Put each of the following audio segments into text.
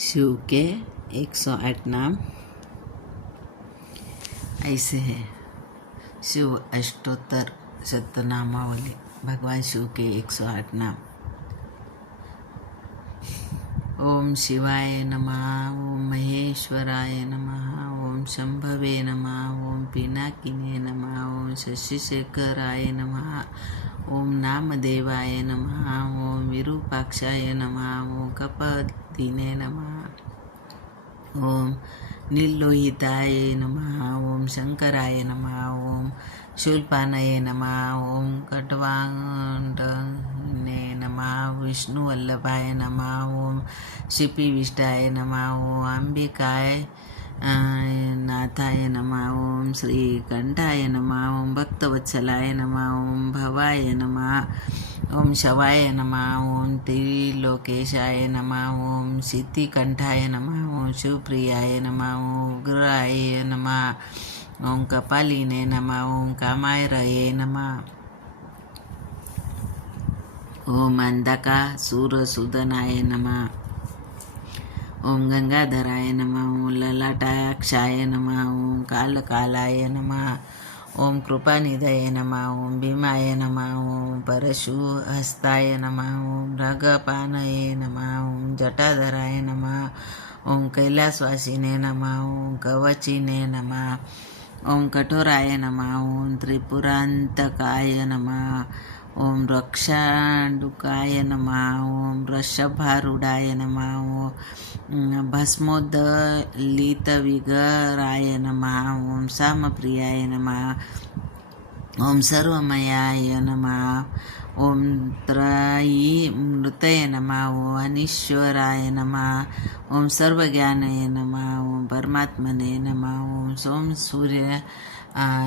शिव के 108 नाम ऐसे हैं। शिव अष्टोत्तर शतनामावली। भगवान शिव के 108 नाम। ओम शिवाय नमः, ओम महेश्वराय नमः, ओम शंभवे नमः, ओम पिनाकिने नमः, ओम शशिशेखराय नमः, ओम नामदेवाय नमः, ओम विरूपाक्षाय नमः, ओम कपदिने नमः, ओम नीललोहिताय नमः, ओम शंकराय नमः, ओम शूलपानये नमः, ओम खट्वांगने नमः, विष्णुवल्लभाय नमः, ओम शिपिविष्टाय नमः, ओम अंबिकाय नाथाय नमः, ओम श्रीकंठाय नमः, ओम भक्तवत्सलाय नमः, ओम भवाय नमः, ओम शवाय नमः, ओम त्रिलोकेशाय नमः, ओम सिद्धिकंठाय नमः, ओम शिवप्रियाय नमः, ओम उग्राय नमः, ओम कपालिने नमः, ओम कामायरये नमः, ओम अंधकासुरसूदनाय नमः, ओम गंगाधराय नमः, ओम ललाटाक्षाय नमः, ओम कालकालाय नमः, ओम कृपानिधये नमः, ओम भीमाय नमः, ओम परशुहस्ताय नमः, ओम मृगपानये नमः, ओम जटाधराय नमः, ओम कैलासवासिने नमः, ओम कवचिने नमः, ओम कठोराय नमः, ओम त्रिपुरांतकाय नमः, ओम रक्षाडुकाय नमः, ओम वृषभारूढाय नमः, ओम भस्मोदलितविग्रहाय नमः, ओम सामप्रियाय नमः, ओम सर्वमयाय नमः, ओम त्रयीमृतये नमः, ओम अनीश्वराय नमः, ओम सर्वज्ञानये नमः, ओम परमात्मने नमः, ओम सोम सूर्य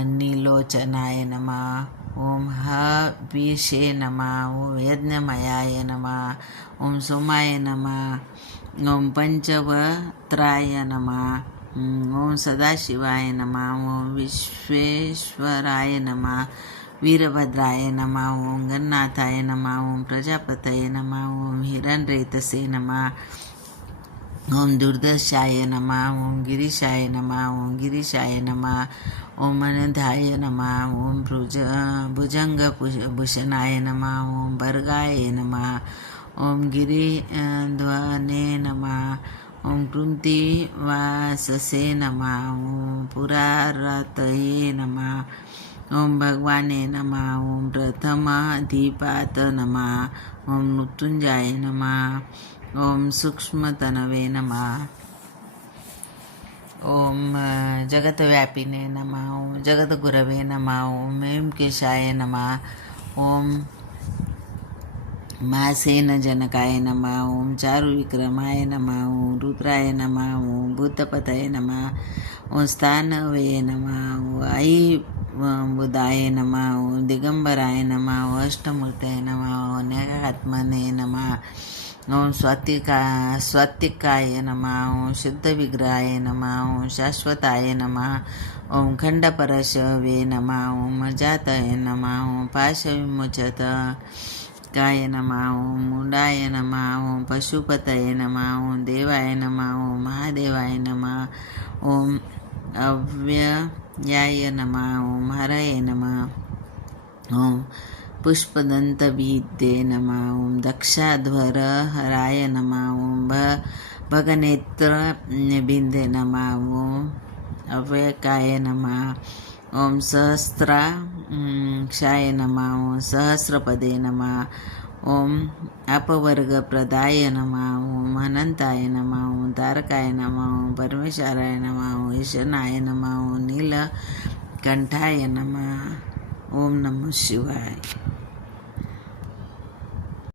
नीलोचनाय नमः, ओम हविषे नमः, ओम यज्ञमयाय नमः, ओम सोमाय नमः, ओम पंचवक्त्राय नमः, ओम सदाशिवाय नमः, ओम विश्वेश्वराय नमः, वीरभद्राय नमः, ओम गणनाथाय नमः, ओम प्रजापतये नमः, ओम हिरण्यरेतसे नमः, ओम दुर्दशाय नमः, ओम गिरीशाय नमः, ओम गिरीशाय नमः, ओम अनधाय नमः, ओम भुजंगभूषणाय नमः, ओम भर्गाय नमः, ओम गिरिध्वने नमः, ओम कृंतिवाससे नमः, ओम पुरारतये नमः, ओम भगवाने नमः, ओम प्रथमाधिपात नमः, ओम मृत्युंजयाय नमः, ओम सूक्ष्मतनवे नमः, ओम जगतव्यापिने नमः, ओम जगद्गुरवे नमः, ओम हेमकेशाय नमः, ओम महासेनजनकाय नमः, ओम चारुविक्रमाय नमः, ओम रुद्राय नमः, ओम भूतपतये नमः, ओम स्थानवे नमः, ओम बुधाय नमः, ओम दिगंबराय नमः, ओम अष्टमूर्तये नमः, ओम नेकात्मने नमः, ओम स्वात्तिकाय नमः, ओम शुद्धविग्रहाय नमः, ओम शाश्वताय नमः, ओम खंडपरशवे नमः, ओम अजातये नमः, ओम पाशविमोचकाय नमः, ओम मुंडाय नमः, ओम पशुपतये नमः, ओम देवाय नमः, ओम महादेवाय नमः, ओम अव्ययाय नमः, ओम हरये नमः, ओम पुष्पदंतभिदे नमः, ओम दक्षाध्वर हराय नमः, ओम भगनेत्रबिंदे नमः, ओम अव्यकाय नमः, ओम सहस्राक्षाय नमः, ओम सहस्रपदे नमः, ओम अपवर्गप्रदाय नमः, ओम अनंताय नमः, ओम तारकाय नमः, ओम परमेश्वराय नमः, ओम ईशनाय नमः, ओम नीलकंठाय नमः। ओम नमः शिवाय।